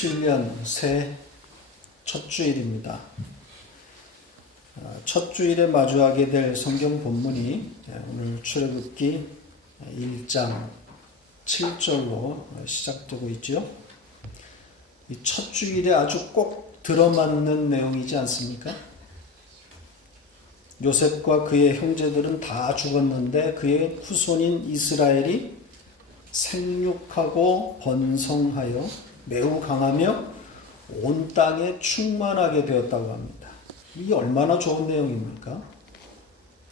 2017년 새 첫 주일입니다. 첫 주일에 마주하게 될 성경 본문이 오늘 출애굽기 1장 7절로 시작되고 있죠. 이 첫 주일에 아주 꼭 들어맞는 내용이지 않습니까? 요셉과 그의 형제들은 다 죽었는데 그의 후손인 이스라엘이 생육하고 번성하여 매우 강하며 온 땅에 충만하게 되었다고 합니다. 이게 얼마나 좋은 내용입니까?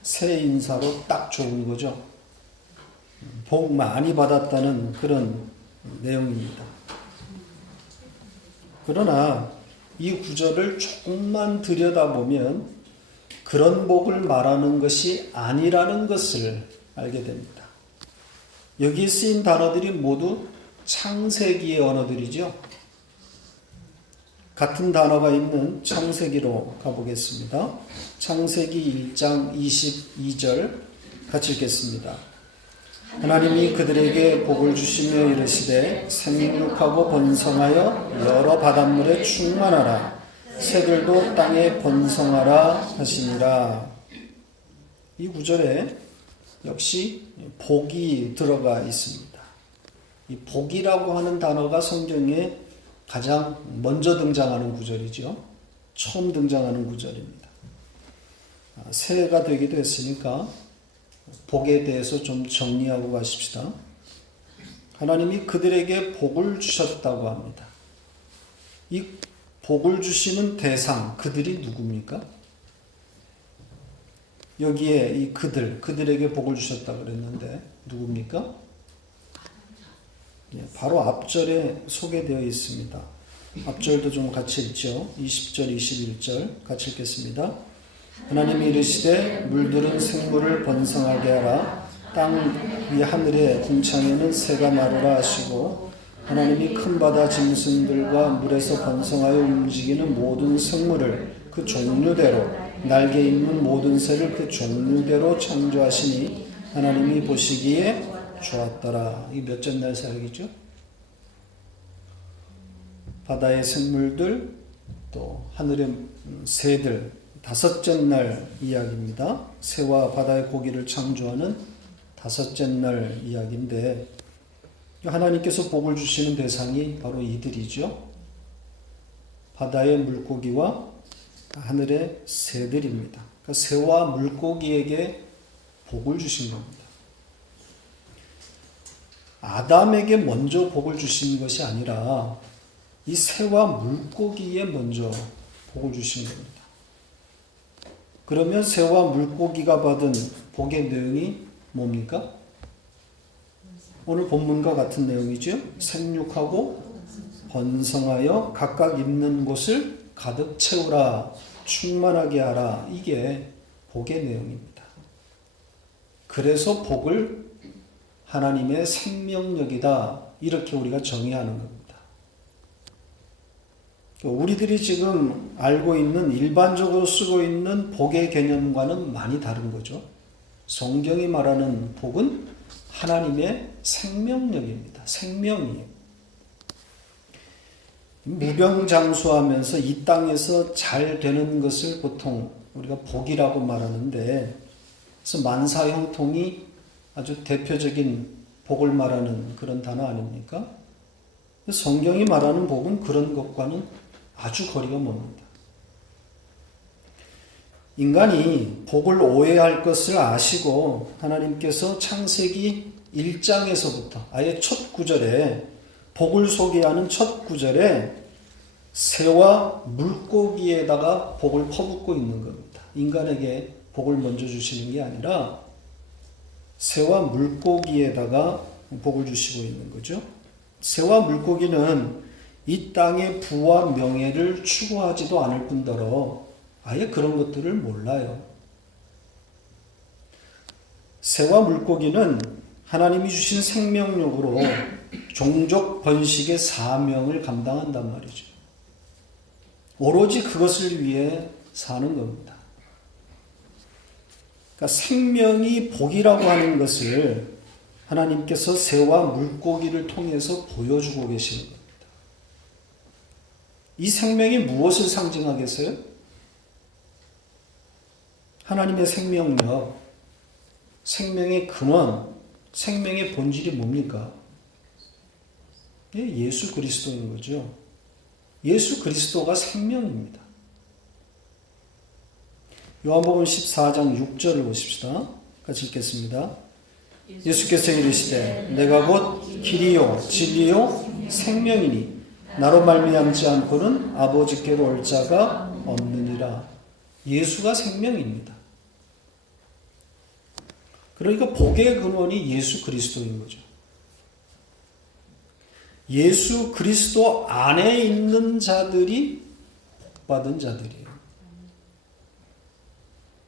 새 인사로 딱 좋은 거죠. 복 많이 받았다는 그런 내용입니다. 그러나 이 구절을 조금만 들여다보면 그런 복을 말하는 것이 아니라는 것을 알게 됩니다. 여기에 쓰인 단어들이 모두 창세기의 언어들이죠. 같은 단어가 있는 창세기로 가보겠습니다. 창세기 1장 22절 같이 읽겠습니다. 하나님이 그들에게 복을 주시며 이르시되 생육하고 번성하여 여러 바닷물에 충만하라. 새들도 땅에 번성하라 하시니라. 이 구절에 역시 복이 들어가 있습니다. 이 복이라고 하는 단어가 성경에 가장 먼저 등장하는 구절이죠. 처음 등장하는 구절입니다. 새해가 되기도 했으니까 복에 대해서 좀 정리하고 가십시다. 하나님이 그들에게 복을 주셨다고 합니다. 이 복을 주시는 대상, 그들이 누굽니까? 여기에 이 그들에게 복을 주셨다고 그랬는데 누굽니까? 바로 앞절에 소개되어 있습니다. 앞절도 좀 같이 읽죠. 20절, 21절 같이 읽겠습니다. 하나님이 이르시되 물들은 생물을 번성하게 하라. 땅 위 하늘의 궁창에는 새가 마르라 하시고 하나님이 큰 바다 짐승들과 물에서 번성하여 움직이는 모든 생물을 그 종류대로 날개 있는 모든 새를 그 종류대로 창조하시니 하나님이 보시기에 좋았더라. 이 몇째 날 사역이죠? 바다의 생물들 또 하늘의 새들 다섯째 날 이야기입니다. 새와 바다의 고기를 창조하는 다섯째 날 이야기인데 하나님께서 복을 주시는 대상이 바로 이들이죠. 바다의 물고기와 하늘의 새들입니다. 그러니까 새와 물고기에게 복을 주신 겁니다. 아담에게 먼저 복을 주신 것이 아니라 이 새와 물고기에 먼저 복을 주신 겁니다. 그러면 새와 물고기가 받은 복의 내용이 뭡니까? 오늘 본문과 같은 내용이죠. 생육하고 번성하여 각각 있는 곳을 가득 채우라, 충만하게 하라. 이게 복의 내용입니다. 그래서 복을 하나님의 생명력이다. 이렇게 우리가 정의하는 겁니다. 우리들이 지금 알고 있는 일반적으로 쓰고 있는 복의 개념과는 많이 다른 거죠. 성경이 말하는 복은 하나님의 생명력입니다. 생명이에요. 무병장수하면서 이 땅에서 잘 되는 것을 보통 우리가 복이라고 말하는데 그래서 만사형통이 아주 대표적인 복을 말하는 그런 단어 아닙니까? 성경이 말하는 복은 그런 것과는 아주 거리가 멉니다. 인간이 복을 오해할 것을 아시고 하나님께서 창세기 1장에서부터 아예 첫 구절에 복을 소개하는 첫 구절에 새와 물고기에다가 복을 퍼붓고 있는 겁니다. 인간에게 복을 먼저 주시는 게 아니라 새와 물고기에다가 복을 주시고 있는 거죠. 새와 물고기는 이 땅의 부와 명예를 추구하지도 않을 뿐더러 아예 그런 것들을 몰라요. 새와 물고기는 하나님이 주신 생명력으로 종족 번식의 사명을 감당한단 말이죠. 오로지 그것을 위해 사는 겁니다. 그러니까 생명이 복이라고 하는 것을 하나님께서 새와 물고기를 통해서 보여주고 계시는 겁니다. 이 생명이 무엇을 상징하겠어요? 하나님의 생명력, 생명의 근원, 생명의 본질이 뭡니까? 예수 그리스도인 거죠. 예수 그리스도가 생명입니다. 요한복음 14장 6절을 보십시다. 같이 읽겠습니다. 예수께서 이르시되 내가 곧 길이요 진리요 생명이니 나로 말미암지 않고는 아버지께로 올 자가 없느니라. 예수가 생명입니다. 그러니까 복의 근원이 예수 그리스도인 거죠. 예수 그리스도 안에 있는 자들이 복받은 자들이에요.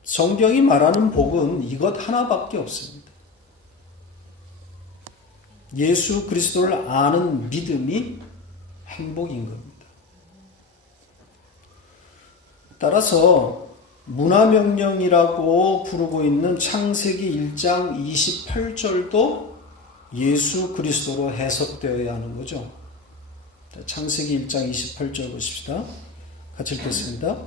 성경이 말하는 복은 이것 하나밖에 없습니다. 예수 그리스도를 아는 믿음이 행복인 겁니다. 따라서 문화명령이라고 부르고 있는 창세기 1장 28절도 예수 그리스도로 해석되어야 하는 거죠. 창세기 1장 28절 보십시다. 같이 읽겠습니다.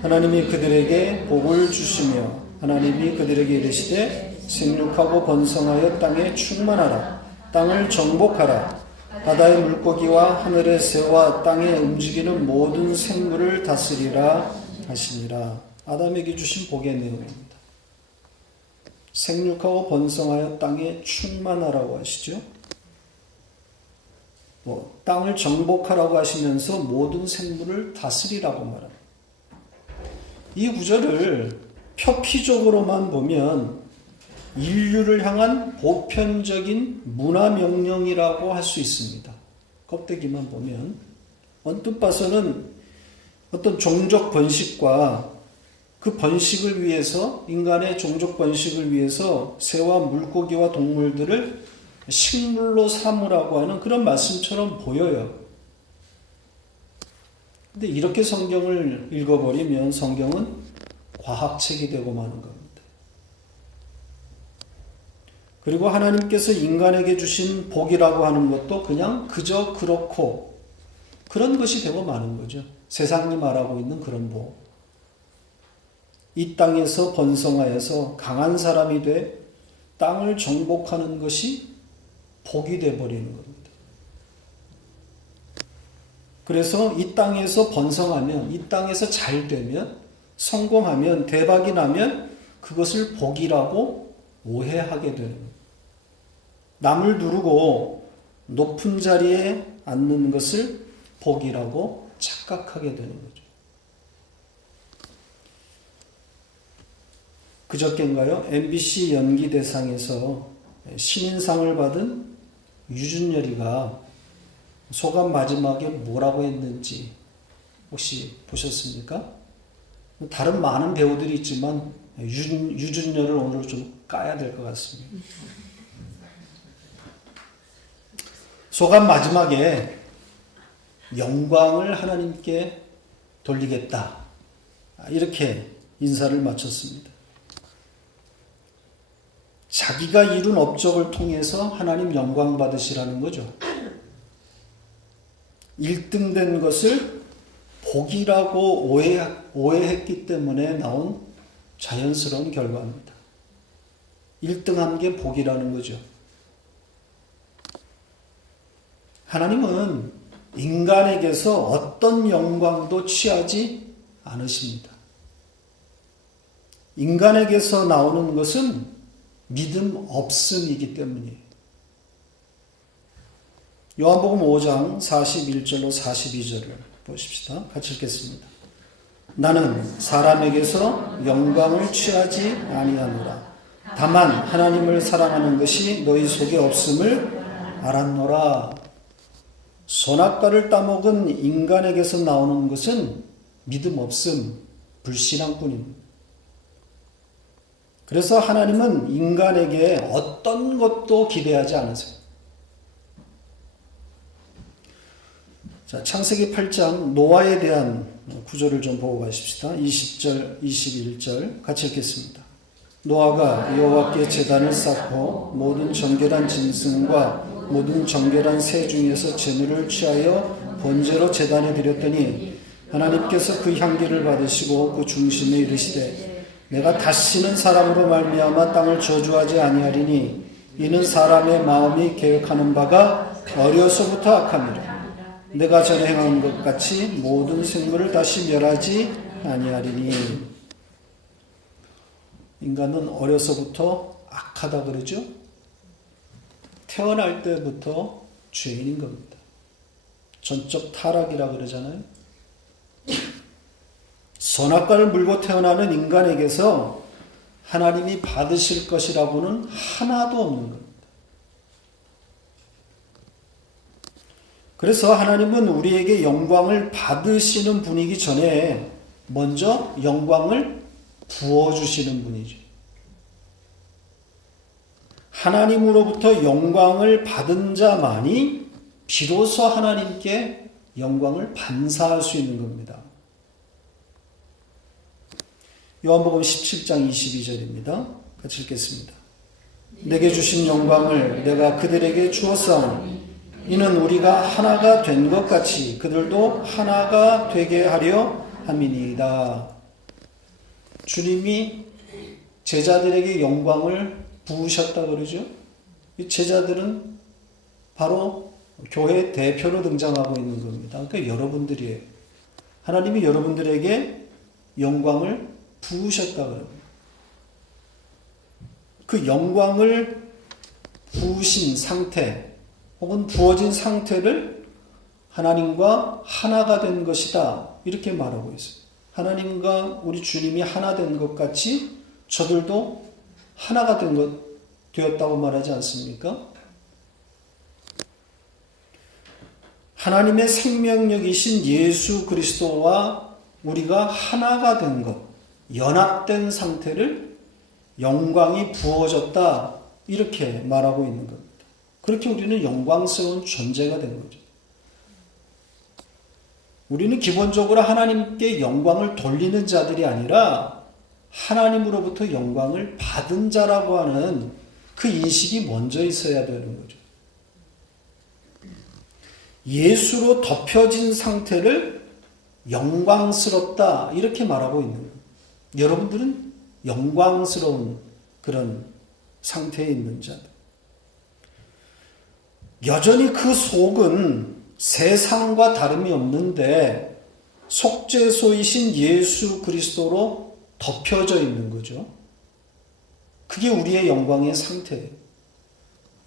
하나님이 그들에게 복을 주시며 하나님이 그들에게 이르시되 생육하고 번성하여 땅에 충만하라. 땅을 정복하라. 바다의 물고기와 하늘의 새와 땅에 움직이는 모든 생물을 다스리라 하시니라. 아담에게 주신 복의 내용입니다. 생육하고 번성하여 땅에 충만하라고 하시죠. 땅을 정복하라고 하시면서 모든 생물을 다스리라고 말합니다. 이 구절을 표피적으로만 보면 인류를 향한 보편적인 문화명령이라고 할 수 있습니다. 껍데기만 보면 언뜻 봐서는 어떤 종족 번식과 그 번식을 위해서, 인간의 종족 번식을 위해서 새와 물고기와 동물들을 식물로 삼으라고 하는 그런 말씀처럼 보여요. 근데 이렇게 성경을 읽어버리면 성경은 과학책이 되고 마는 겁니다. 그리고 하나님께서 인간에게 주신 복이라고 하는 것도 그냥 그저 그렇고 그런 것이 되고 마는 거죠. 세상이 말하고 있는 그런 복. 이 땅에서 번성하여서 강한 사람이 돼 땅을 정복하는 것이 복이 되어버리는 겁니다. 그래서 이 땅에서 번성하면, 이 땅에서 잘 되면, 성공하면, 대박이 나면 그것을 복이라고 오해하게 되는 거예요. 남을 누르고 높은 자리에 앉는 것을 복이라고 착각하게 되는 거죠. 그저께인가요? MBC 연기대상에서 신인상을 받은 유준열이가 소감 마지막에 뭐라고 했는지 혹시 보셨습니까? 다른 많은 배우들이 있지만 유준열을 오늘 좀 까야 될 것 같습니다. 소감 마지막에 영광을 하나님께 돌리겠다. 이렇게 인사를 마쳤습니다. 자기가 이룬 업적을 통해서 하나님 영광 받으시라는 거죠. 1등 된 것을 복이라고 오해했기 때문에 나온 자연스러운 결과입니다. 1등한 게 복이라는 거죠. 하나님은 인간에게서 어떤 영광도 취하지 않으십니다. 인간에게서 나오는 것은 믿음 없음이기 때문이에요. 요한복음 5장 41절로 42절을 보십시다. 같이 읽겠습니다. 나는 사람에게서 영광을 취하지 아니하노라. 다만 하나님을 사랑하는 것이 너희 속에 없음을 알았노라. 선악과를 따먹은 인간에게서 나오는 것은 믿음 없음, 불신앙뿐입니다. 그래서 하나님은 인간에게 어떤 것도 기대하지 않으세요. 자, 창세기 8장 노아에 대한 구절을 좀 보고 가십시다. 20절, 21절 같이 읽겠습니다. 노아가 여호와께 제단을 쌓고 모든 정결한 짐승과 모든 정결한 새 중에서 제물을 취하여 번제로 제단에 드렸더니 하나님께서 그 향기를 받으시고 그 중심에 이르시되 내가 다시는 사람으로 말미암아 땅을 저주하지 아니하리니 이는 사람의 마음이 계획하는 바가 어려서부터 악함이라. 내가 전에 행한 것 같이 모든 생물을 다시 멸하지 아니하리니. 인간은 어려서부터 악하다 그러죠? 태어날 때부터 죄인인 겁니다. 전적 타락이라 그러잖아요. 선악과를 물고 태어나는 인간에게서 하나님이 받으실 것이라고는 하나도 없는 겁니다. 그래서 하나님은 우리에게 영광을 받으시는 분이기 전에 먼저 영광을 부어주시는 분이죠. 하나님으로부터 영광을 받은 자만이 비로소 하나님께 영광을 반사할 수 있는 겁니다. 요한복음 17장 22절입니다. 같이 읽겠습니다. 내게 주신 영광을 내가 그들에게 주었사오니 이는 우리가 하나가 된 것 같이 그들도 하나가 되게 하려 함이니이다. 주님이 제자들에게 영광을 부으셨다 그러죠. 이 제자들은 바로 교회 대표로 등장하고 있는 겁니다. 그러니까 여러분들이에요. 하나님이 여러분들에게 영광을 부으셨다 그럽니다. 그 영광을 부으신 상태 혹은 부어진 상태를 하나님과 하나가 된 것이다 이렇게 말하고 있어요. 하나님과 우리 주님이 하나 된 것 같이 저들도 하나가 되었다고 말하지 않습니까? 하나님의 생명력이신 예수 그리스도와 우리가 하나가 된 것, 연합된 상태를 영광이 부어졌다 이렇게 말하고 있는 겁니다. 그렇게 우리는 영광스러운 존재가 된 거죠. 우리는 기본적으로 하나님께 영광을 돌리는 자들이 아니라 하나님으로부터 영광을 받은 자라고 하는 그 인식이 먼저 있어야 되는 거죠. 예수로 덮여진 상태를 영광스럽다 이렇게 말하고 있는 거예요. 여러분들은 영광스러운 그런 상태에 있는 자들. 여전히 그 속은 세상과 다름이 없는데 속죄소이신 예수 그리스도로 덮여져 있는 거죠. 그게 우리의 영광의 상태예요.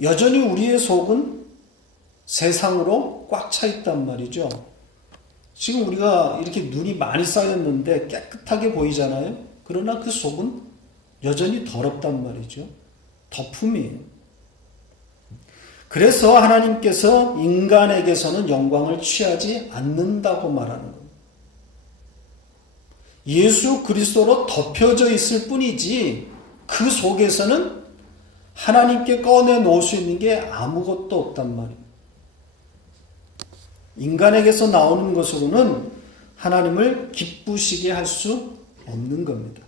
여전히 우리의 속은 세상으로 꽉 차 있단 말이죠. 지금 우리가 이렇게 눈이 많이 쌓였는데 깨끗하게 보이잖아요. 그러나 그 속은 여전히 더럽단 말이죠. 덮음이에요. 그래서 하나님께서 인간에게서는 영광을 취하지 않는다고 말하는 겁니다. 예수 그리스도로 덮여져 있을 뿐이지 그 속에서는 하나님께 꺼내놓을 수 있는 게 아무것도 없단 말이에요. 인간에게서 나오는 것으로는 하나님을 기쁘시게 할 수 없는 겁니다.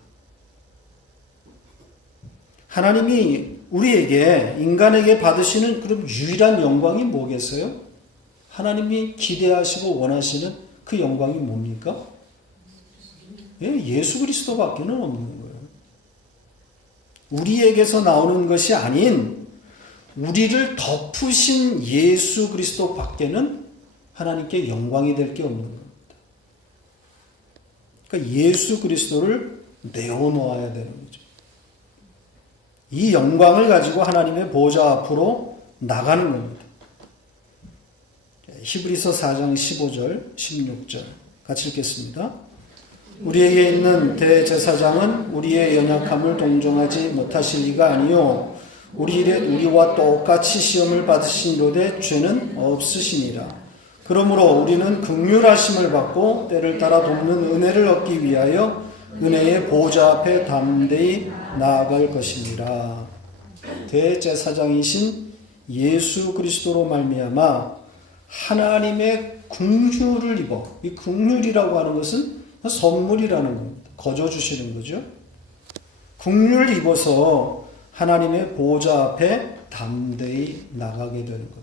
하나님이 우리에게 인간에게 받으시는 그런 유일한 영광이 뭐겠어요? 하나님이 기대하시고 원하시는 그 영광이 뭡니까? 예수 그리스도밖에는 없는 거예요. 우리에게서 나오는 것이 아닌 우리를 덮으신 예수 그리스도밖에는 하나님께 영광이 될 게 없는 겁니다. 그러니까 예수 그리스도를 내어놓아야 되는 거죠. 이 영광을 가지고 하나님의 보좌 앞으로 나가는 겁니다. 히브리서 4장 15절, 16절 같이 읽겠습니다. 우리에게 있는 대제사장은 우리의 연약함을 동정하지 못하실 리가 아니요 우리와 똑같이 시험을 받으시니로되 죄는 없으시니라. 그러므로 우리는 긍휼하심을 받고 때를 따라 돕는 은혜를 얻기 위하여 은혜의 보좌 앞에 담대히 나아갈 것입니다. 대제사장이신 예수 그리스도로 말미암아 하나님의 긍휼을 입어, 이 긍휼이라고 하는 것은 선물이라는 겁니다. 거저 주시는 거죠. 긍휼을 입어서 하나님의 보좌 앞에 담대히 나가게 되는 겁니다.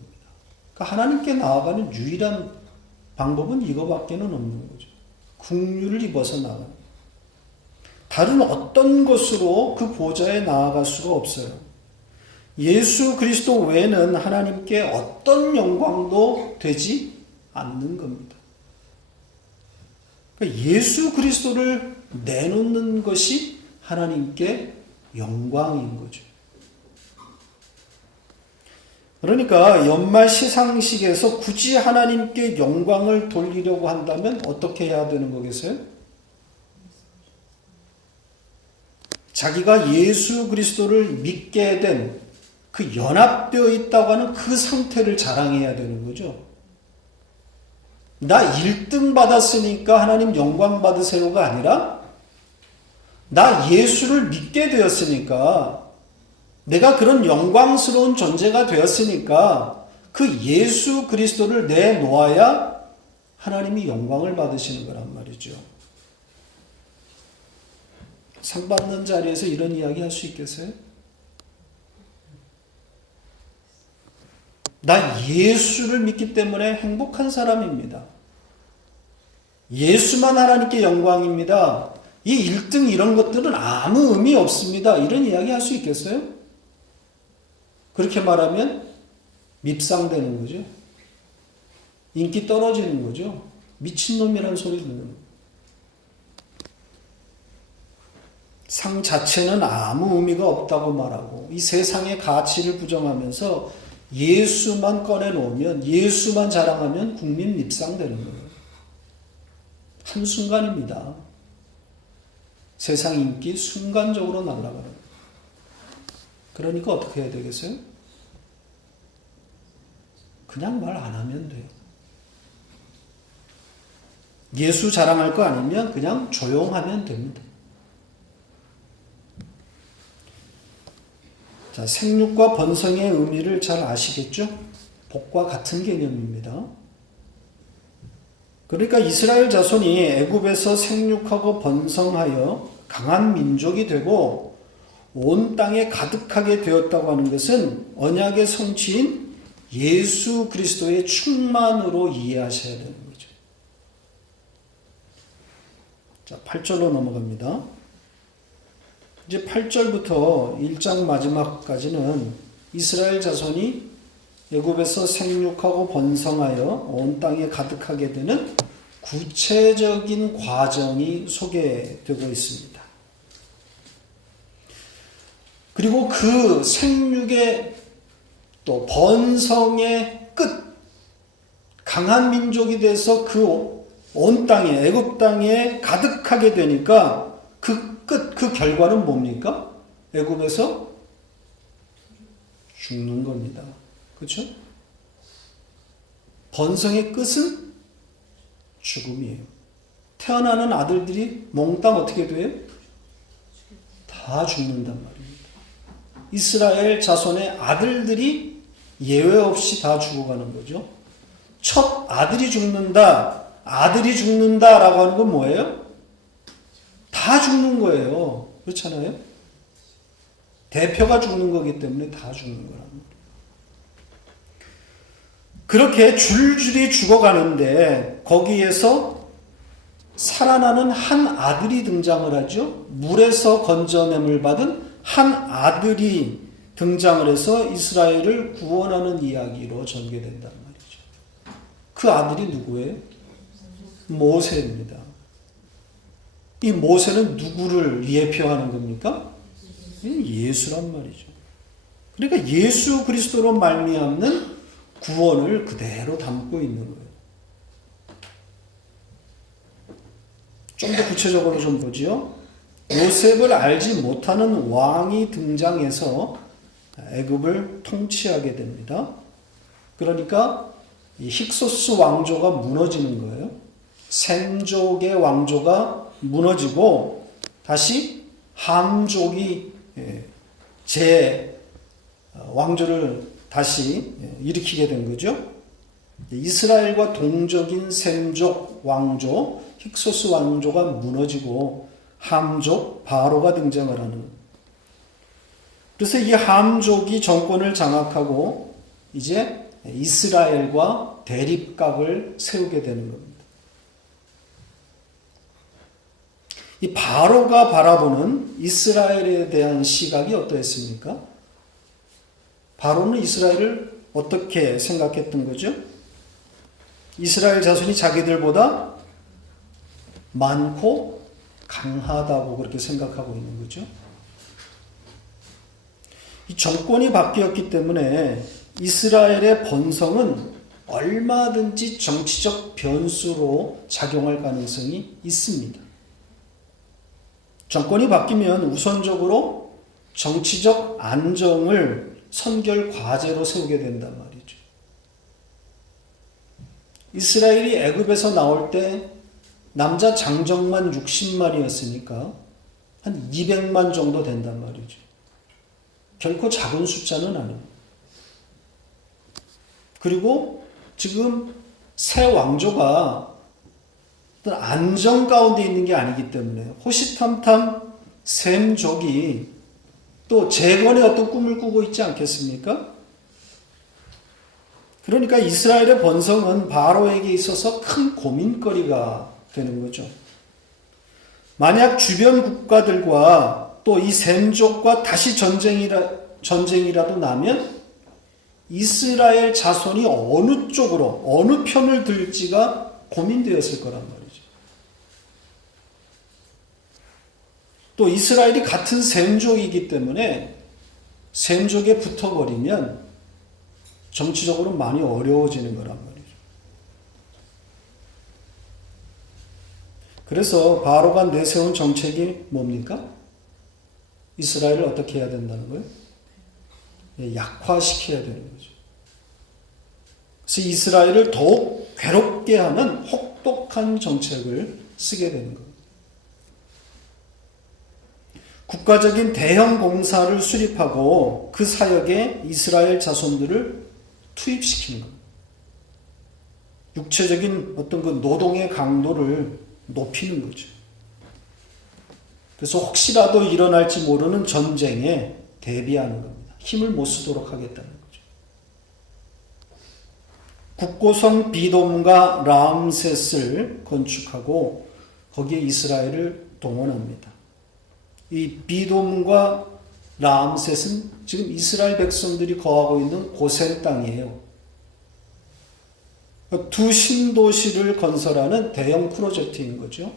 그러니까 하나님께 나아가는 유일한 방법은 이거밖에는 없는 거죠. 국류를 입어서 나가는. 다른 어떤 것으로 그 보좌에 나아갈 수가 없어요. 예수 그리스도 외에는 하나님께 어떤 영광도 되지 않는 겁니다. 그러니까 예수 그리스도를 내놓는 것이 하나님께 영광인 거죠. 그러니까 연말 시상식에서 굳이 하나님께 영광을 돌리려고 한다면 어떻게 해야 되는 거겠어요? 자기가 예수 그리스도를 믿게 된 그 연합되어 있다고 하는 그 상태를 자랑해야 되는 거죠. 나 1등 받았으니까 하나님 영광 받으세요가 아니라 나 예수를 믿게 되었으니까 내가 그런 영광스러운 존재가 되었으니까 그 예수 그리스도를 내놓아야 하나님이 영광을 받으시는 거란 말이죠. 상 받는 자리에서 이런 이야기 할 수 있겠어요? 나 예수를 믿기 때문에 행복한 사람입니다. 예수만 하나님께 영광입니다. 이 1등 이런 것들은 아무 의미 없습니다. 이런 이야기 할 수 있겠어요? 그렇게 말하면 밉상되는 거죠. 인기 떨어지는 거죠. 미친놈이라는 소리 듣는 거예요. 상 자체는 아무 의미가 없다고 말하고 이 세상의 가치를 부정하면서 예수만 꺼내놓으면, 예수만 자랑하면 국민 밉상되는 거예요. 한순간입니다. 세상 인기 순간적으로 날아가는 거예요. 그러니까 어떻게 해야 되겠어요? 그냥 말 안 하면 돼요. 예수 자랑할 거 아니면 그냥 조용하면 됩니다. 자, 생육과 번성의 의미를 잘 아시겠죠? 복과 같은 개념입니다. 그러니까 이스라엘 자손이 애굽에서 생육하고 번성하여 강한 민족이 되고 온 땅에 가득하게 되었다고 하는 것은 언약의 성취인 예수 그리스도의 충만으로 이해하셔야 되는 거죠. 자, 8절로 넘어갑니다. 이제 8절부터 1장 마지막까지는 이스라엘 자손이 애굽에서 생육하고 번성하여 온 땅에 가득하게 되는 구체적인 과정이 소개되고 있습니다. 그리고 그 생육의 또 번성의 끝, 강한 민족이 돼서 그 온 땅에, 애굽 땅에 가득하게 되니까 그 끝, 그 결과는 뭡니까? 애굽에서 죽는 겁니다. 그렇죠? 번성의 끝은 죽음이에요. 태어나는 아들들이 몽땅 어떻게 돼요? 다 죽는단 말입니다. 이스라엘 자손의 아들들이 예외 없이 다 죽어가는 거죠. 첫 아들이 죽는다, 아들이 죽는다라고 하는 건 뭐예요? 다 죽는 거예요. 그렇잖아요? 대표가 죽는 거기 때문에 다 죽는 거랍니다. 그렇게 줄줄이 죽어가는데 거기에서 살아나는 한 아들이 등장을 하죠. 물에서 건져냄을 받은 한 아들이 등장을 해서 이스라엘을 구원하는 이야기로 전개된단 말이죠. 그 아들이 누구예요? 모세입니다. 이 모세는 누구를 예표하는 겁니까? 예수란 말이죠. 그러니까 예수 그리스도로 말미암는 구원을 그대로 담고 있는 거예요. 좀 더 구체적으로 좀 보죠. 요셉을 알지 못하는 왕이 등장해서 애굽을 통치하게 됩니다. 그러니까 이 힉소스 왕조가 무너지는 거예요. 셈족의 왕조가 무너지고 다시 함족이 제 왕조를 다시 일으키게 된 거죠. 이스라엘과 동족인 셈족 왕조, 힉소스 왕조가 무너지고 함족, 바로가 등장을 하는 거예요. 그래서 이 함족이 정권을 장악하고 이제 이스라엘과 대립각을 세우게 되는 겁니다. 이 바로가 바라보는 이스라엘에 대한 시각이 어떠했습니까? 바로는 이스라엘을 어떻게 생각했던 거죠? 이스라엘 자손이 자기들보다 많고 강하다고 그렇게 생각하고 있는 거죠. 이 정권이 바뀌었기 때문에 이스라엘의 번성은 얼마든지 정치적 변수로 작용할 가능성이 있습니다. 정권이 바뀌면 우선적으로 정치적 안정을 선결 과제로 세우게 된단 말이죠. 이스라엘이 애굽에서 나올 때 남자 장정만 60만이었으니까 한 200만 정도 된단 말이죠. 결코 작은 숫자는 아닙니다. 그리고 지금 새 왕조가 어떤 안정 가운데 있는 게 아니기 때문에 호시탐탐 셈족이 또 재건의 어떤 꿈을 꾸고 있지 않겠습니까? 그러니까 이스라엘의 번성은 바로에게 있어서 큰 고민거리가 되는 거죠. 만약 주변 국가들과 또 이 셈족과 다시 전쟁이라도 나면 이스라엘 자손이 어느 쪽으로 어느 편을 들지가 고민되었을 거란 말이죠. 또 이스라엘이 같은 셈족이기 때문에 셈족에 붙어버리면 정치적으로 많이 어려워지는 거란 말이죠. 그래서 바로가 내세운 정책이 뭡니까? 이스라엘을 어떻게 해야 된다는 거예요? 약화시켜야 되는 거죠. 그래서 이스라엘을 더욱 괴롭게 하는 혹독한 정책을 쓰게 되는 겁니다. 국가적인 대형 공사를 수립하고 그 사역에 이스라엘 자손들을 투입시키는 겁니다. 육체적인 어떤 그 노동의 강도를 높이는 거죠. 그래서 혹시라도 일어날지 모르는 전쟁에 대비하는 겁니다. 힘을 못 쓰도록 하겠다는 거죠. 국고성 비돔과 라암셋을 건축하고 거기에 이스라엘을 동원합니다. 이 비돔과 라암셋은 지금 이스라엘 백성들이 거하고 있는 고센 땅이에요. 두 신도시를 건설하는 대형 프로젝트인 거죠.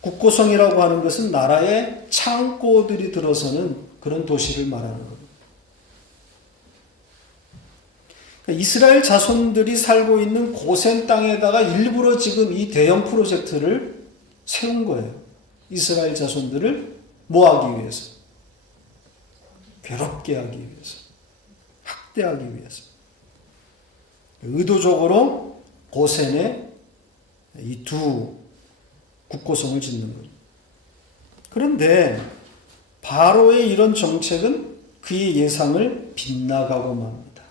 국고성이라고 하는 것은 나라의 창고들이 들어서는 그런 도시를 말하는 겁니다. 그러니까 이스라엘 자손들이 살고 있는 고센 땅에다가 일부러 지금 이 대형 프로젝트를 세운 거예요. 이스라엘 자손들을 뭐 하기 위해서? 괴롭게 하기 위해서. 학대하기 위해서. 의도적으로 고센에 이 두 국고성을 짓는 거죠. 그런데 바로의 이런 정책은 그의 예상을 빗나가고 맙니다.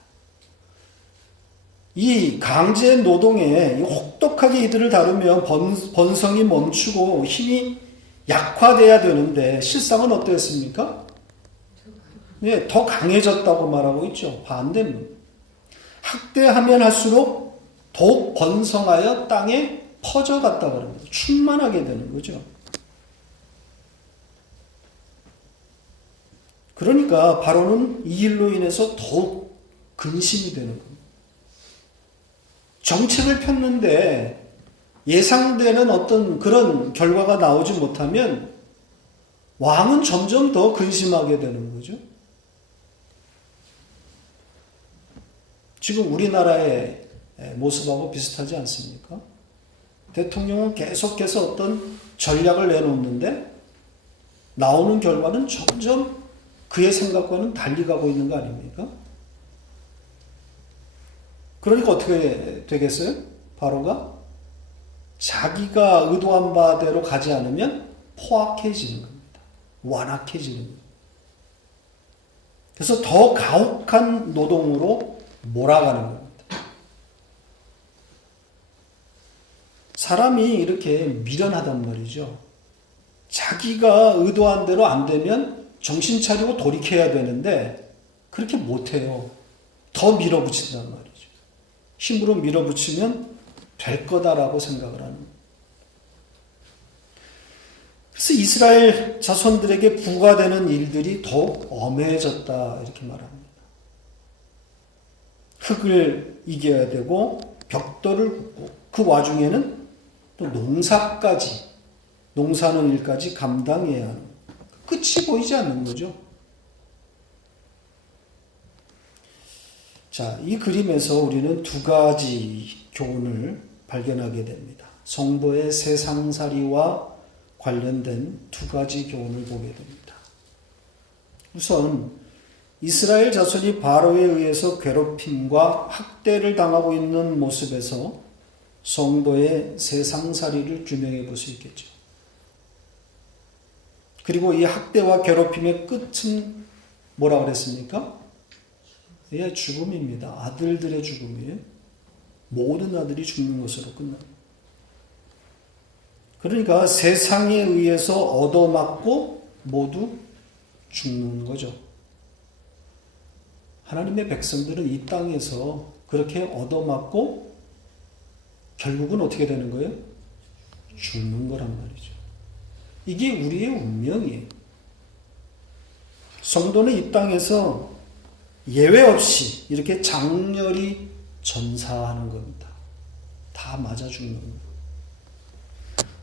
이 강제 노동에 혹독하게 이들을 다루면 번성이 멈추고 힘이 약화돼야 되는데 실상은 어땠습니까? 네, 더 강해졌다고 말하고 있죠. 반대입니다. 학대하면 할수록 더욱 번성하여 땅에 퍼져갔다 그럽니다. 충만하게 되는 거죠. 그러니까 바로는 이 일로 인해서 더욱 근심이 되는 겁니다. 정책을 폈는데 예상되는 어떤 그런 결과가 나오지 못하면 왕은 점점 더 근심하게 되는 거죠. 지금 우리나라의 모습하고 비슷하지 않습니까? 대통령은 계속해서 어떤 전략을 내놓는데 나오는 결과는 점점 그의 생각과는 달리 가고 있는 거 아닙니까? 그러니까 어떻게 되겠어요? 바로가 자기가 의도한 바대로 가지 않으면 포악해지는 겁니다. 완악해지는 겁니다. 그래서 더 가혹한 노동으로 몰아가는 겁니다. 사람이 이렇게 미련하단 말이죠. 자기가 의도한 대로 안 되면 정신 차리고 돌이켜야 되는데 그렇게 못해요. 더 밀어붙인단 말이죠. 힘으로 밀어붙이면 될 거다라고 생각을 하는 거예요. 그래서 이스라엘 자손들에게 부과되는 일들이 더욱 엄해졌다 이렇게 말합니다. 흙을 이겨야 되고 벽돌을 굽고 그 와중에는 또 농사하는 일까지 감당해야 하는 끝이 보이지 않는 거죠. 자, 이 그림에서 우리는 두 가지 교훈을 발견하게 됩니다. 성도의 세상살이와 관련된 두 가지 교훈을 보게 됩니다. 우선 이스라엘 자손이 바로에 의해서 괴롭힘과 학대를 당하고 있는 모습에서 성도의 세상살이를 규명해 볼 수 있겠죠. 그리고 이 학대와 괴롭힘의 끝은 뭐라고 그랬습니까? 예, 죽음입니다. 아들들의 죽음이에요. 모든 아들이 죽는 것으로 끝납니다. 그러니까 세상에 의해서 얻어맞고 모두 죽는 거죠. 하나님의 백성들은 이 땅에서 그렇게 얻어맞고 결국은 어떻게 되는 거예요? 죽는 거란 말이죠. 이게 우리의 운명이에요. 성도는 이 땅에서 예외 없이 이렇게 장렬히 전사하는 겁니다. 다 맞아 죽는 겁니다.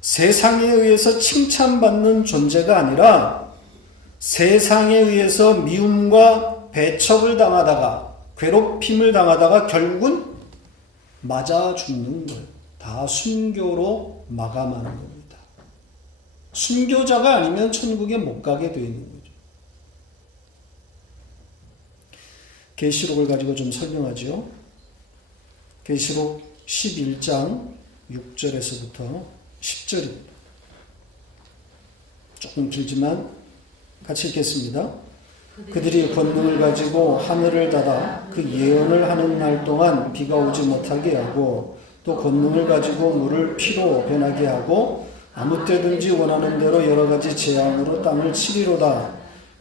세상에 의해서 칭찬받는 존재가 아니라 세상에 의해서 미움과 배척을 당하다가 괴롭힘을 당하다가 결국은 맞아 죽는 거예요. 다 순교로 마감하는 겁니다. 순교자가 아니면 천국에 못 가게 되어 있는 거죠. 계시록을 가지고 좀 설명하죠. 계시록 11장 6절에서부터 10절입니다. 조금 길지만 같이 읽겠습니다. 그들이 권능을 가지고 하늘을 닫아 그 예언을 하는 날 동안 비가 오지 못하게 하고 또 권능을 가지고 물을 피로 변하게 하고 아무 때든지 원하는 대로 여러 가지 재앙으로 땅을 치리로다.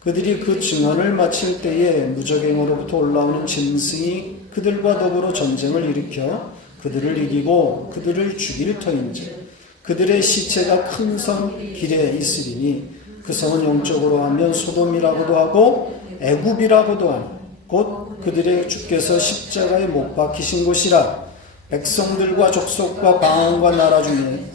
그들이 그 증언을 마칠 때에 무적행으로부터 올라오는 짐승이 그들과 더불어 전쟁을 일으켜 그들을 이기고 그들을 죽일 터인지 그들의 시체가 큰 성 길에 있으리니 그 성은 영적으로 하면 소돔이라고도 하고 애굽이라고도 하니 곧 그들의 주께서 십자가에 못 박히신 곳이라. 백성들과 족속과 방언과 나라 중에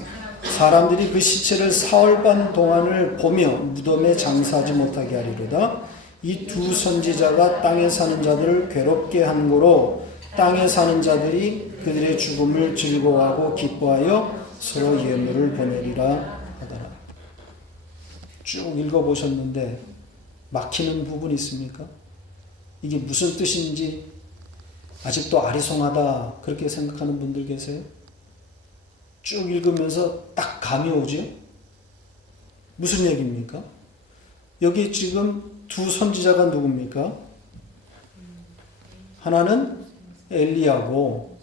사람들이 그 시체를 사흘 반 동안을 보며 무덤에 장사하지 못하게 하리로다. 이 두 선지자가 땅에 사는 자들을 괴롭게 한 거로 땅에 사는 자들이 그들의 죽음을 즐거워하고 기뻐하여 서로 예물을 보내리라 하더라. 쭉 읽어보셨는데 막히는 부분이 있습니까? 이게 무슨 뜻인지 아직도 아리송하다 그렇게 생각하는 분들 계세요? 쭉 읽으면서 딱 감이 오죠? 무슨 얘기입니까? 여기 지금 두 선지자가 누굽니까? 하나는 엘리야고,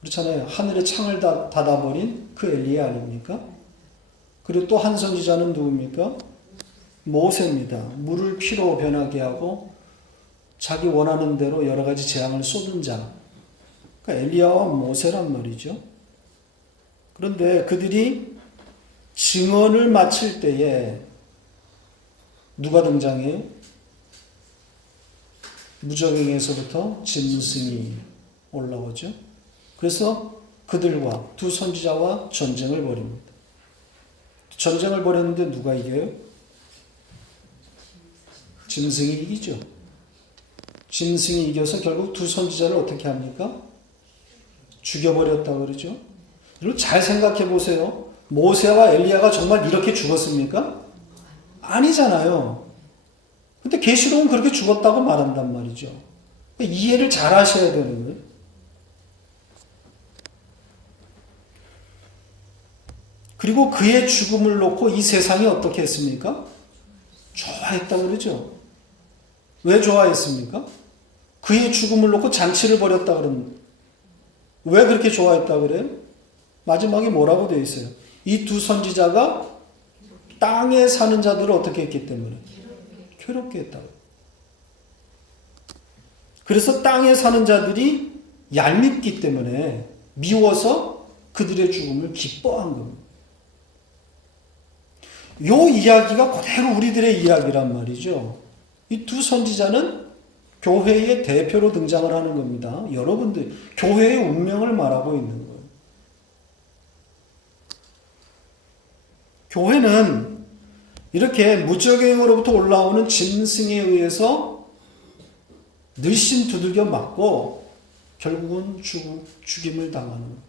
그렇잖아요. 하늘의 창을 닫아버린 그 엘리야 아닙니까? 그리고 또 한 선지자는 누굽니까? 모세입니다. 물을 피로 변하게 하고 자기 원하는 대로 여러 가지 재앙을 쏟은 자. 그러니까 엘리야와 모세란 말이죠. 그런데 그들이 증언을 마칠 때에 누가 등장해요? 무적행에서부터 짐승이 올라오죠. 그래서 그들과 두 선지자와 전쟁을 벌입니다. 전쟁을 벌였는데 누가 이겨요? 짐승이 이기죠. 짐승이 이겨서 결국 두 선지자를 어떻게 합니까? 죽여버렸다고 그러죠. 여러분 잘 생각해 보세요. 모세와 엘리야가 정말 이렇게 죽었습니까? 아니잖아요. 근데 계시록은 그렇게 죽었다고 말한단 말이죠. 이해를 잘 하셔야 되는 거예요. 그리고 그의 죽음을 놓고 이 세상이 어떻게 했습니까? 좋아했다고 그러죠. 왜 좋아했습니까? 그의 죽음을 놓고 잔치를 벌였다 그러는. 왜 그렇게 좋아했다 그래요? 마지막에 뭐라고 되어 있어요? 이 두 선지자가 땅에 사는 자들을 어떻게 했기 때문에? 괴롭게 했다고. 그래서 땅에 사는 자들이 얄밉기 때문에 미워서 그들의 죽음을 기뻐한 겁니다. 이 이야기가 그대로 우리들의 이야기란 말이죠. 이 두 선지자는 교회의 대표로 등장을 하는 겁니다. 여러분들, 교회의 운명을 말하고 있는 거예요. 교회는 이렇게 무적행으로부터 올라오는 짐승에 의해서 늘씬 두들겨 맞고 결국은 죽임을 당하는 거예요.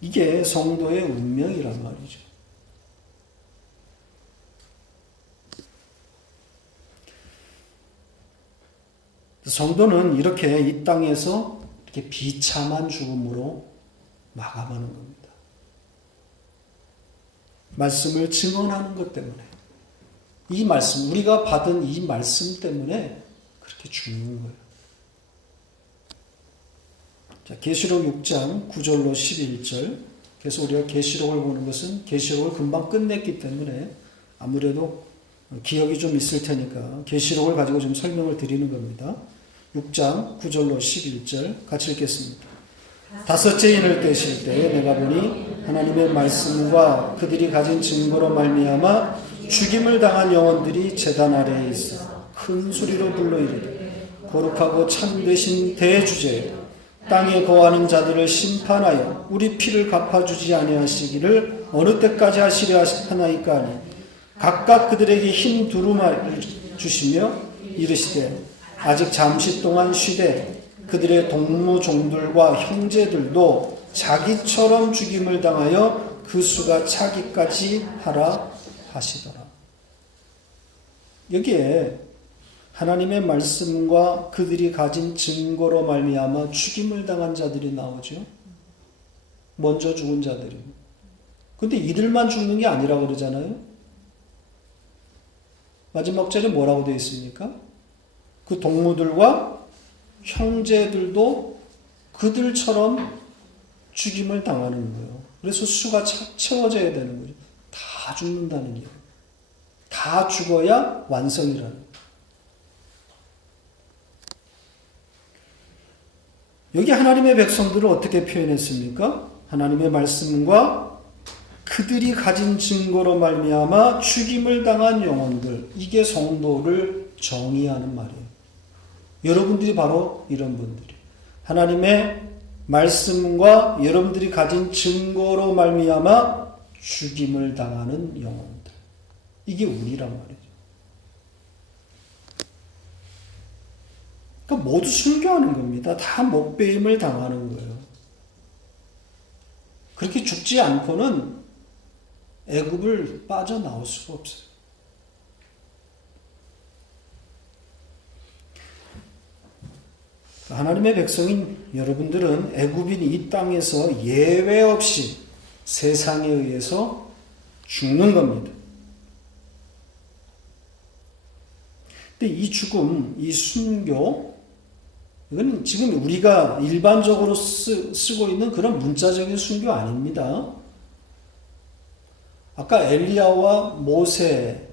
이게 성도의 운명이란 말이죠. 성도는 이렇게 이 땅에서 이렇게 비참한 죽음으로 마감하는 겁니다. 말씀을 증언하는 것 때문에, 이 말씀, 우리가 받은 이 말씀 때문에 그렇게 죽는 거예요. 자, 계시록 6장 9절로 11절. 그래서 우리가 계시록을 보는 것은 계시록을 금방 끝냈기 때문에 아무래도 기억이 좀 있을 테니까 계시록을 가지고 좀 설명을 드리는 겁니다. 6장 9절로 11절 같이 읽겠습니다. 다섯째 인을 떼실 때에 내가 보니 하나님의 말씀과 그들이 가진 증거로 말미암아 죽임을 당한 영혼들이 제단 아래에 있어 큰 소리로 불러 이르되 거룩하고 참되신 대주제 땅에 거하는 자들을 심판하여 우리 피를 갚아주지 아니하시기를 어느 때까지 하시려 하나이까 하니 각각 그들에게 흰 두루마리를 주시며 이르시되 아직 잠시 동안 쉬되 그들의 동무종들과 형제들도 자기처럼 죽임을 당하여 그 수가 차기까지 하라 하시더라. 여기에 하나님의 말씀과 그들이 가진 증거로 말미암아 죽임을 당한 자들이 나오죠. 먼저 죽은 자들이. 근데 이들만 죽는 게 아니라 그러잖아요. 마지막 절에 뭐라고 되어 있습니까? 그 동무들과 형제들도 그들처럼 죽임을 당하는 거예요. 그래서 수가 채워져야 되는 거죠. 다 죽는다는 거예요. 다 죽어야 완성이라는 거예요. 여기 하나님의 백성들을 어떻게 표현했습니까? 하나님의 말씀과 그들이 가진 증거로 말미암아 죽임을 당한 영혼들, 이게 성도를 정의하는 말이에요. 여러분들이 바로 이런 분들이에요. 하나님의 말씀과 여러분들이 가진 증거로 말미암아 죽임을 당하는 영혼들, 이게 우리란 말이죠. 그러니까 모두 순교하는 겁니다. 다 목배임을 당하는 거예요. 그렇게 죽지 않고는 애굽을 빠져나올 수가 없어요. 하나님의 백성인 여러분들은 애굽인 이 땅에서 예외 없이 세상에 의해서 죽는 겁니다. 근데 이 죽음, 이 순교, 이건 지금 우리가 일반적으로 쓰고 있는 그런 문자적인 순교 아닙니다. 아까 엘리야와 모세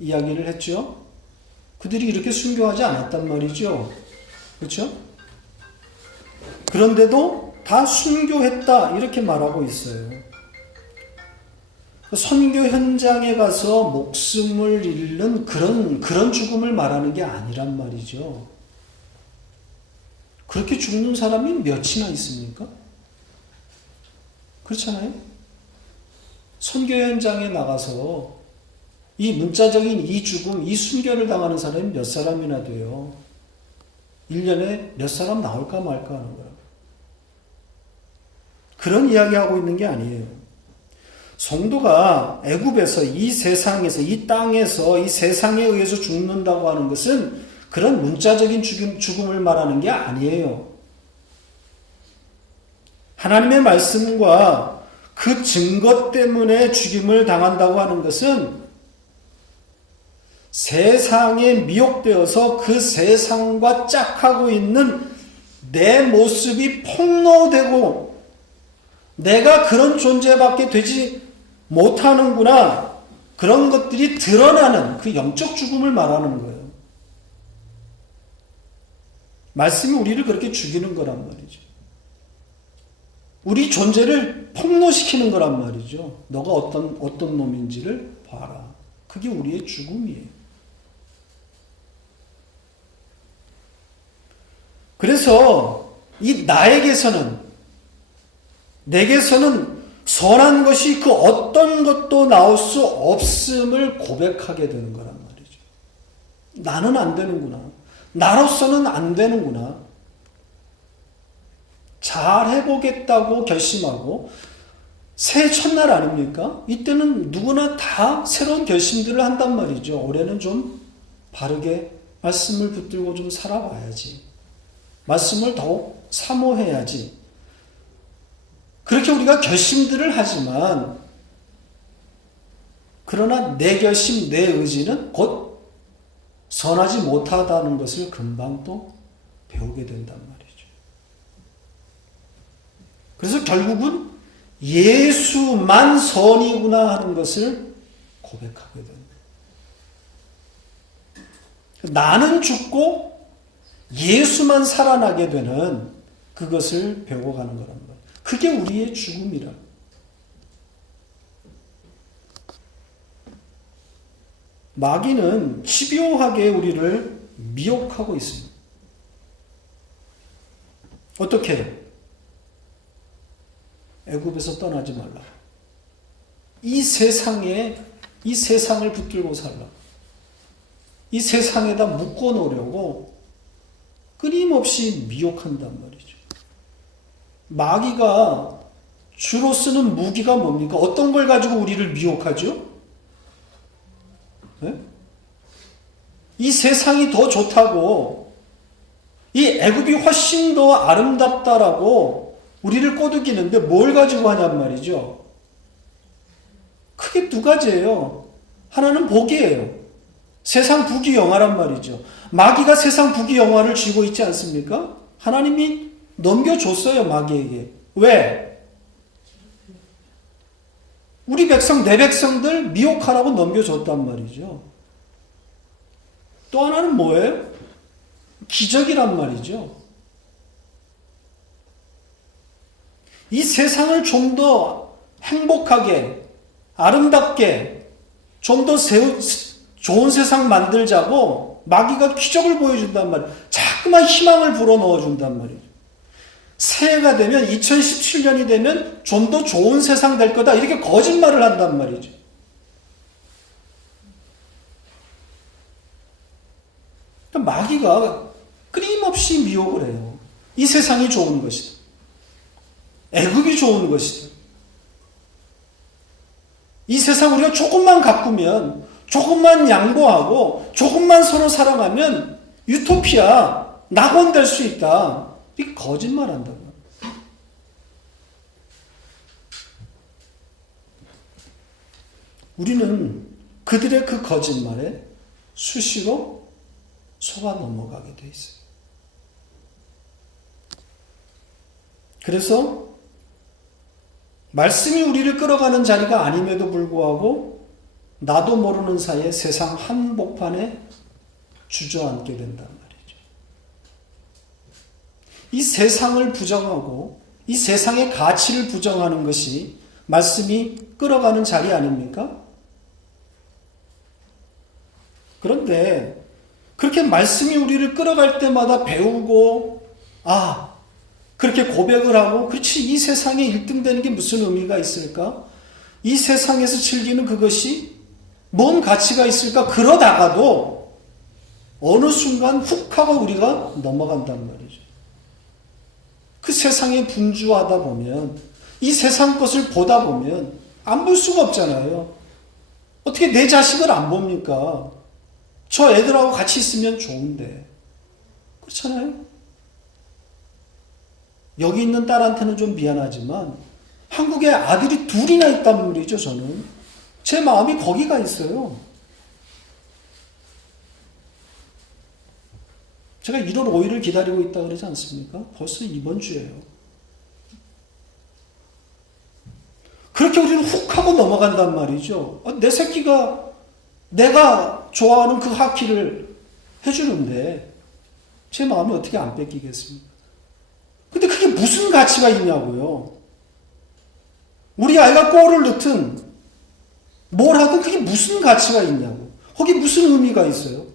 이야기를 했죠. 그들이 이렇게 순교하지 않았단 말이죠. 그렇죠? 그런데도 다 순교했다 이렇게 말하고 있어요. 선교 현장에 가서 목숨을 잃는 그런 죽음을 말하는 게 아니란 말이죠. 그렇게 죽는 사람이 몇이나 있습니까? 그렇잖아요? 선교 현장에 나가서 이 문자적인 이 죽음, 이 순교를 당하는 사람이 몇 사람이나 돼요. 1년에 몇 사람 나올까 말까 하는 거예요. 그런 이야기하고 있는 게 아니에요. 성도가 애굽에서 이 세상에서 이 땅에서 이 세상에 의해서 죽는다고 하는 것은 그런 문자적인 죽음을 말하는 게 아니에요. 하나님의 말씀과 그 증거 때문에 죽임을 당한다고 하는 것은 세상에 미혹되어서 그 세상과 짝하고 있는 내 모습이 폭로되고 내가 그런 존재밖에 되지 못하는구나. 그런 것들이 드러나는 그 영적 죽음을 말하는 거예요. 말씀이 우리를 그렇게 죽이는 거란 말이죠. 우리 존재를 폭로시키는 거란 말이죠. 너가 어떤 놈인지를 봐라. 그게 우리의 죽음이에요. 그래서 이 내게서는 선한 것이 그 어떤 것도 나올 수 없음을 고백하게 되는 거란 말이죠. 나는 안 되는구나. 나로서는 안 되는구나. 잘 해보겠다고 결심하고 새해 첫날 아닙니까? 이때는 누구나 다 새로운 결심들을 한단 말이죠. 올해는 좀 바르게 말씀을 붙들고 좀 살아봐야지. 말씀을 더욱 사모해야지. 그렇게 우리가 결심들을 하지만 그러나 내 결심, 내 의지는 곧 선하지 못하다는 것을 금방 또 배우게 된단 말이죠. 그래서 결국은 예수만 선이구나 하는 것을 고백하게 됩니다. 나는 죽고 예수만 살아나게 되는 그것을 배워가는 거란 말이에요. 그게 우리의 죽음이라. 마귀는 집요하게 우리를 미혹하고 있습니다. 어떻게? 애굽에서 떠나지 말라. 이 세상을 붙들고 살라. 이 세상에다 묶어 놓으려고 끊임없이 미혹한단 말이죠. 마귀가 주로 쓰는 무기가 뭡니까? 어떤 걸 가지고 우리를 미혹하죠? 네? 이 세상이 더 좋다고, 이 애굽이 훨씬 더 아름답다라고 우리를 꼬드기는데 뭘 가지고 하냔 말이죠. 크게 두 가지예요. 하나는 복이에요. 세상 부귀영화란 말이죠. 마귀가 세상 부귀영화를 쥐고 있지 않습니까? 하나님이 넘겨줬어요, 마귀에게. 왜? 우리 백성, 내 백성들 미혹하라고 넘겨줬단 말이죠. 또 하나는 뭐예요? 기적이란 말이죠. 이 세상을 좀 더 행복하게, 아름답게, 좀 더 좋은 세상 만들자고 마귀가 기적을 보여준단 말이에요. 자꾸만 희망을 불어넣어준단 말이에요. 새해가 되면 2017년이 되면 좀 더 좋은 세상 될 거다. 이렇게 거짓말을 한단 말이죠. 마귀가 끊임없이 미혹을 해요. 이 세상이 좋은 것이다. 애굽이 좋은 것이다. 이 세상 우리가 조금만 가꾸면, 조금만 양보하고, 조금만 서로 사랑하면 유토피아, 낙원될 수 있다. 이게 거짓말한다고. 우리는 그들의 그 거짓말에 수시로 속아 넘어가게 돼 있어요. 그래서 말씀이 우리를 끌어가는 자리가 아님에도 불구하고 나도 모르는 사이에 세상 한복판에 주저앉게 된단 말이죠. 이 세상을 부정하고 이 세상의 가치를 부정하는 것이 말씀이 끌어가는 자리 아닙니까? 그런데 그렇게 말씀이 우리를 끌어갈 때마다 배우고 그렇게 고백을 하고 그렇지 이 세상에 1등 되는 게 무슨 의미가 있을까? 이 세상에서 즐기는 그것이 뭔 가치가 있을까? 그러다가도 어느 순간 훅 하고 우리가 넘어간단 말이죠. 그 세상에 분주하다 보면 이 세상 것을 보다 보면 안 볼 수가 없잖아요. 어떻게 내 자식을 안 봅니까? 저 애들하고 같이 있으면 좋은데. 그렇잖아요. 여기 있는 딸한테는 좀 미안하지만 한국에 아들이 둘이나 있단 말이죠. 저는 제 마음이 거기가 있어요. 제가 1월 5일을 기다리고 있다 그러지 않습니까? 벌써 이번 주예요. 그렇게 우리는 훅 하고 넘어간단 말이죠. 내 새끼가 내가 좋아하는 그 하키를 해주는데 제 마음이 어떻게 안 뺏기겠습니까? 근데 그게 무슨 가치가 있냐고요. 우리 아이가 골을 넣든 뭘 하든 그게 무슨 가치가 있냐고. 거기 무슨 의미가 있어요?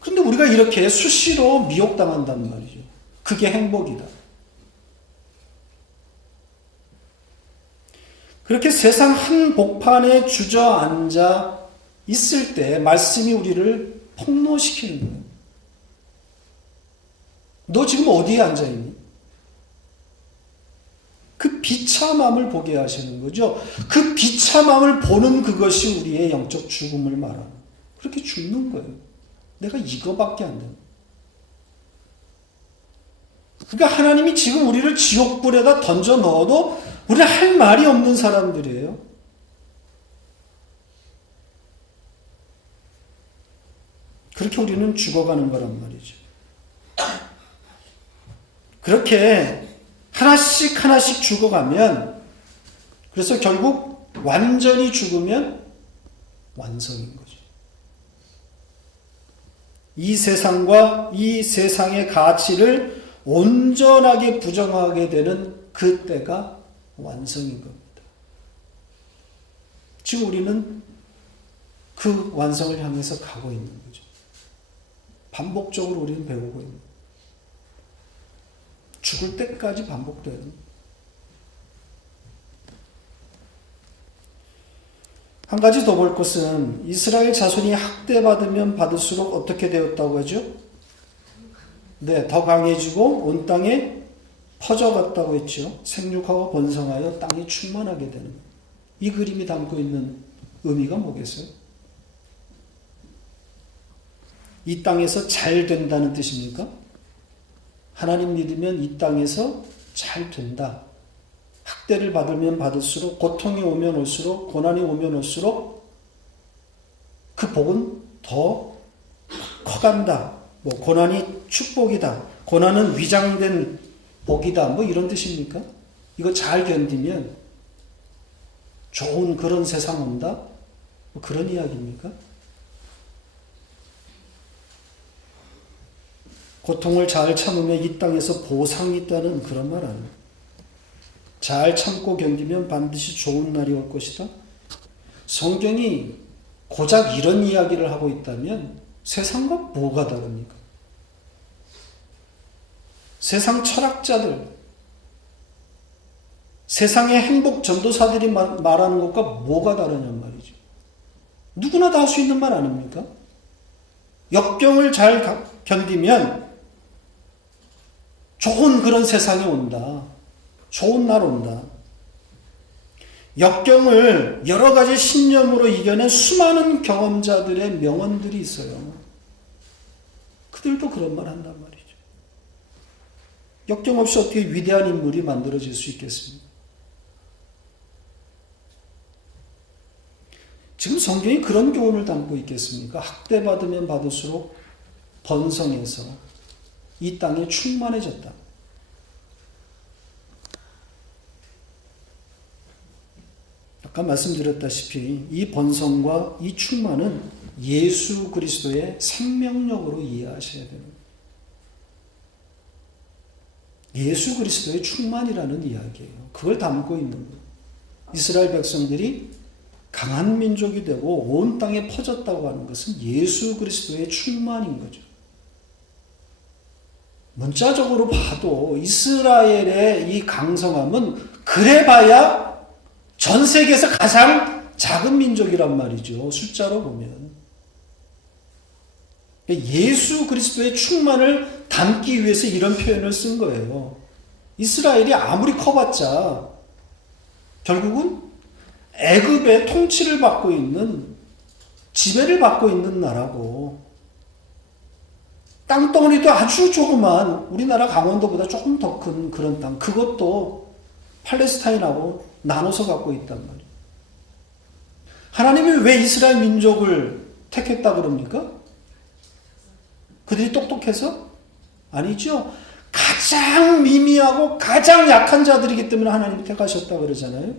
그런데 우리가 이렇게 수시로 미혹당한단 말이죠. 그게 행복이다. 그렇게 세상 한복판에 주저앉아 있을 때 말씀이 우리를 폭로시키는 거예요. 너 지금 어디에 앉아있니? 그 비참함을 보게 하시는 거죠. 그 비참함을 보는 그것이 우리의 영적 죽음을 말하는 거예요. 그렇게 죽는 거예요. 내가 이거밖에 안 된다. 그러니까 하나님이 지금 우리를 지옥불에다 던져 넣어도 우리는 할 말이 없는 사람들이에요. 그렇게 우리는 죽어가는 거란 말이죠. 그렇게 하나씩 하나씩 죽어가면, 그래서 결국 완전히 죽으면 완성인 거죠. 이 세상과 이 세상의 가치를 온전하게 부정하게 되는 그때가 완성인 겁니다. 지금 우리는 그 완성을 향해서 가고 있는 거죠. 반복적으로 우리는 배우고 있는 거예요. 죽을 때까지 반복되는. 한 가지 더 볼 것은 이스라엘 자손이 학대받으면 받을수록 어떻게 되었다고 하죠? 네, 더 강해지고 온 땅에 퍼져갔다고 했죠. 생육하고 번성하여 땅이 충만하게 되는. 이 그림이 담고 있는 의미가 뭐겠어요? 이 땅에서 잘 된다는 뜻입니까? 하나님 믿으면 이 땅에서 잘 된다. 학대를 받으면 받을수록, 고통이 오면 올수록, 고난이 오면 올수록 그 복은 더 커간다. 뭐 고난이 축복이다. 고난은 위장된 복이다. 뭐 이런 뜻입니까? 이거 잘 견디면 좋은 그런 세상 온다? 뭐 그런 이야기입니까? 고통을 잘 참으면 이 땅에서 보상이 있다는 그런 말 아니에요. 잘 참고 견디면 반드시 좋은 날이 올 것이다. 성경이 고작 이런 이야기를 하고 있다면 세상과 뭐가 다릅니까? 세상 철학자들, 세상의 행복 전도사들이 말하는 것과 뭐가 다르냔 말이죠. 누구나 다 할 수 있는 말 아닙니까? 역경을 잘 견디면 좋은 그런 세상이 온다. 좋은 날 온다. 역경을 여러 가지 신념으로 이겨낸 수많은 경험자들의 명언들이 있어요. 그들도 그런 말 한단 말이죠. 역경 없이 어떻게 위대한 인물이 만들어질 수 있겠습니까? 지금 성경이 그런 교훈을 담고 있겠습니까? 학대받으면 받을수록 번성해서 이 땅에 충만해졌다. 아까 말씀드렸다시피 이 번성과 이 충만은 예수 그리스도의 생명력으로 이해하셔야 됩니다. 예수 그리스도의 충만이라는 이야기예요. 그걸 담고 있는 거예요. 이스라엘 백성들이 강한 민족이 되고 온 땅에 퍼졌다고 하는 것은 예수 그리스도의 충만인 거죠. 문자적으로 봐도 이스라엘의 이 강성함은 그래봐야 전 세계에서 가장 작은 민족이란 말이죠. 숫자로 보면. 예수 그리스도의 충만을 담기 위해서 이런 표현을 쓴 거예요. 이스라엘이 아무리 커봤자 결국은 애굽의 통치를 받고 있는, 지배를 받고 있는 나라고, 땅덩어리도 아주 조그만, 우리나라 강원도보다 조금 더 큰 그런 땅, 그것도 팔레스타인하고 나눠서 갖고 있단 말이에요. 하나님이 왜 이스라엘 민족을 택했다 그럽니까? 그들이 똑똑해서? 아니죠. 가장 미미하고 가장 약한 자들이기 때문에 하나님이 택하셨다고 그러잖아요.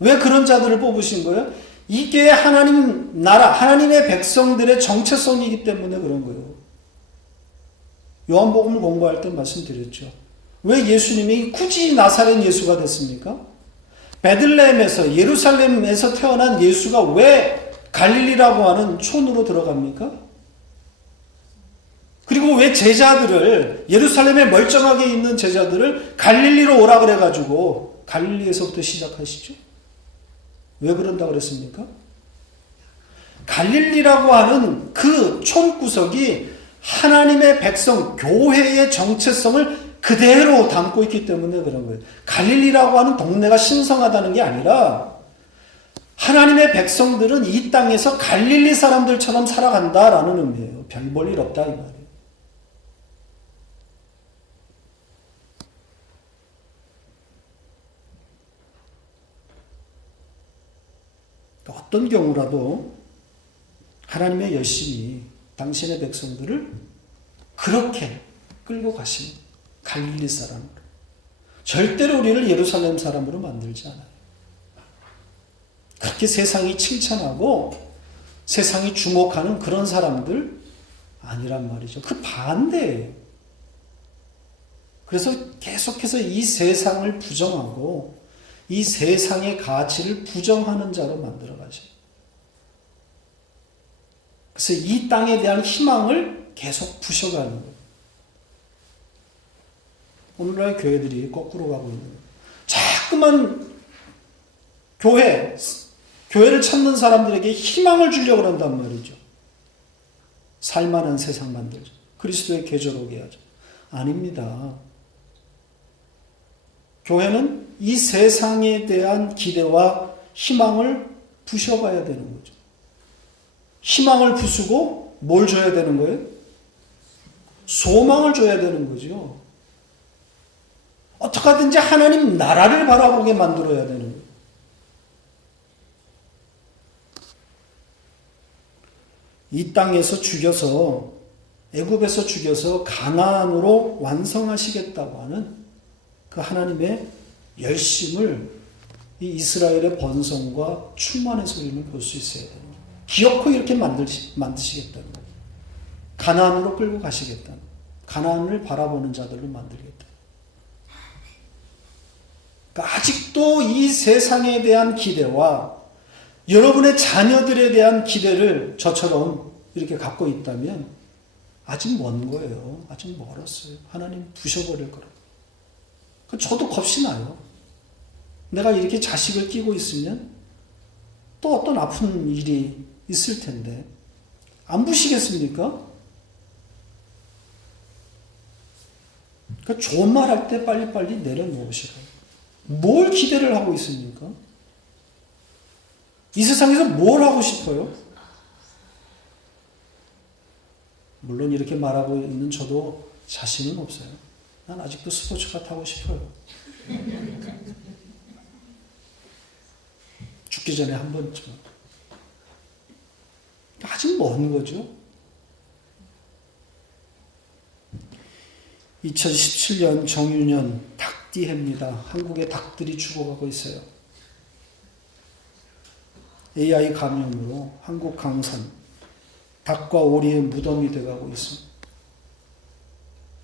왜 그런 자들을 뽑으신 거예요? 이게 하나님 나라, 하나님의 백성들의 정체성이기 때문에 그런 거예요. 요한복음을 공부할 때 말씀드렸죠. 왜 예수님이 굳이 나사렛 예수가 됐습니까? 베들레헴에서, 예루살렘에서 태어난 예수가 왜 갈릴리라고 하는 촌으로 들어갑니까? 그리고 왜 제자들을, 예루살렘에 멀쩡하게 있는 제자들을 갈릴리로 오라 그래가지고 갈릴리에서부터 시작하시죠? 왜 그런다고 그랬습니까? 갈릴리라고 하는 그 촌구석이 하나님의 백성, 교회의 정체성을 그대로 담고 있기 때문에 그런 거예요. 갈릴리라고 하는 동네가 신성하다는 게 아니라 하나님의 백성들은 이 땅에서 갈릴리 사람들처럼 살아간다라는 의미예요. 별 볼 일 없다 이 말이에요. 어떤 경우라도 하나님의 열심히 당신의 백성들을 그렇게 끌고 가십니다. 갈릴리 사람으로. 절대로 우리를 예루살렘 사람으로 만들지 않아요. 그렇게 세상이 칭찬하고 세상이 주목하는 그런 사람들 아니란 말이죠. 그 반대예요. 그래서 계속해서 이 세상을 부정하고 이 세상의 가치를 부정하는 자로 만들어 가셔요. 그래서 이 땅에 대한 희망을 계속 부셔가는 거예요. 오늘날 교회들이 거꾸로 가고 있는 거예요. 자꾸만 교회를 찾는 사람들에게 희망을 주려고 한단 말이죠. 살만한 세상 만들죠. 그리스도의 계절 오게 하죠. 아닙니다. 교회는 이 세상에 대한 기대와 희망을 부셔봐야 되는 거죠. 희망을 부수고 뭘 줘야 되는 거예요? 소망을 줘야 되는 거죠. 어떻게 하든지 하나님 나라를 바라보게 만들어야 되는 거예요. 이 땅에서 죽여서 애굽에서 죽여서 가나안으로 완성하시겠다고 하는 그 하나님의 열심을 이 이스라엘의 번성과 충만의 소림을 볼 수 있어야 돼요. 기어코 이렇게 만드시겠다는 거예요. 가나안으로 끌고 가시겠다는 거예요. 가나안을 바라보는 자들로 만들겠다. 그러니까 아직도 이 세상에 대한 기대와 여러분의 자녀들에 대한 기대를 저처럼 이렇게 갖고 있다면 아직 먼 거예요. 아직 멀었어요. 하나님 부셔버릴 거라고. 저도 겁이 나요. 내가 이렇게 자식을 끼고 있으면 또 어떤 아픈 일이 있을 텐데 안 부시겠습니까? 그러니까 좋은 말 할 때 빨리빨리 내려놓으시라고. 뭘 기대를 하고 있습니까? 이 세상에서 뭘 하고 싶어요? 물론 이렇게 말하고 있는 저도 자신은 없어요. 난 아직도 스포츠카 타고 싶어요. 죽기 전에 한 번쯤. 아직 먼 거죠. 2017년 정유년 닭띠해입니다. 한국의 닭들이 죽어가고 있어요. AI 감염으로 한국 강산 닭과 오리의 무덤이 돼가고 있습니다.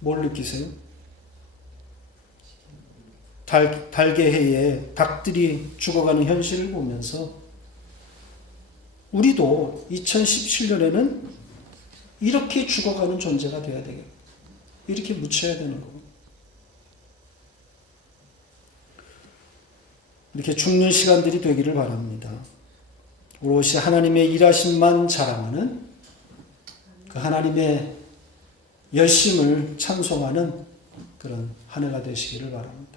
뭘 느끼세요? 달개해에 닭들이 죽어가는 현실을 보면서 우리도 2017년에는 이렇게 죽어가는 존재가 되어야 되겠다. 이렇게 묻혀야 되는 거고. 이렇게 죽는 시간들이 되기를 바랍니다. 오롯이 하나님의 일하심만 자랑하는 그 하나님의 열심을 찬송하는 그런 한 해가 되시기를 바랍니다.